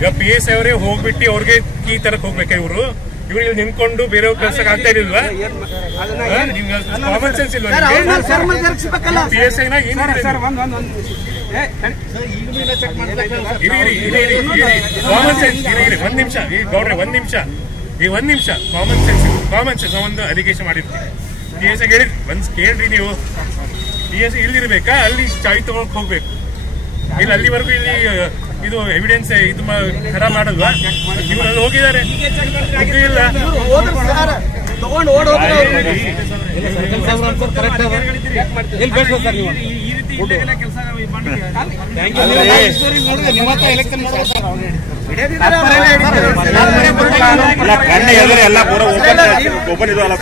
ಈಗ PSI ಅವರೇ ಹೋಗ್ಬಿಟ್ಟು ಅವ್ರಿಗೆ ಕೀ ತರಕ್ ಹೋಗ್ಬೇಕಾ ಇವ್ರು ಇಲ್ಲಿ ನಿಂತ್ಕೊಂಡು ಬೇರೆ ಕಳ್ಸಕ್ ಆಗ್ತಾ ಇರಲಿಲ್ವಾ? ಕಾಮನ್ ಸೆನ್ಸ್ ಇಲ್ವಾ? PSI ನ ಕಾಮನ್ ಸೆನ್ಸ್ ಒಂದ್ ನಿಮಿಷ ಗೌಡ್ರೆ ಒಂದ್ ನಿಮಿಷ ಕಾಮನ್ ಸೆನ್ಸ್ ಒಂದು ಅಲಿಗೇಷನ್ ಮಾಡಿರ್ತೀವಿ. PSI ಹೇಳಿದ್ರಿ ಒಂದ್ ಕೇಳ್ರಿ ನೀವು. PSI ಇಲ್ಲಿರ್ಬೇಕಾ ಅಲ್ಲಿ ಚಾವಿ ತಗೊಳಕ್ ಹೋಗ್ಬೇಕು? ಇಲ್ಲಿ ಅಲ್ಲಿವರೆಗೂ ಇಲ್ಲಿ ಇದು ಎವಿಡೆನ್ಸ್ ಇದು ಖರಾಬ್ ಮಾಡಲ್ವಾ? ಇವ್ರು ಅಲ್ಲಿ ಹೋಗಿದ್ದಾರೆ ಇಲ್ಲ ಕಣ್ಣು ಎದುರು ಎಲ್ಲ ಪೂರ ಓಪನ್ ಇದು ಅಲ್ಲ.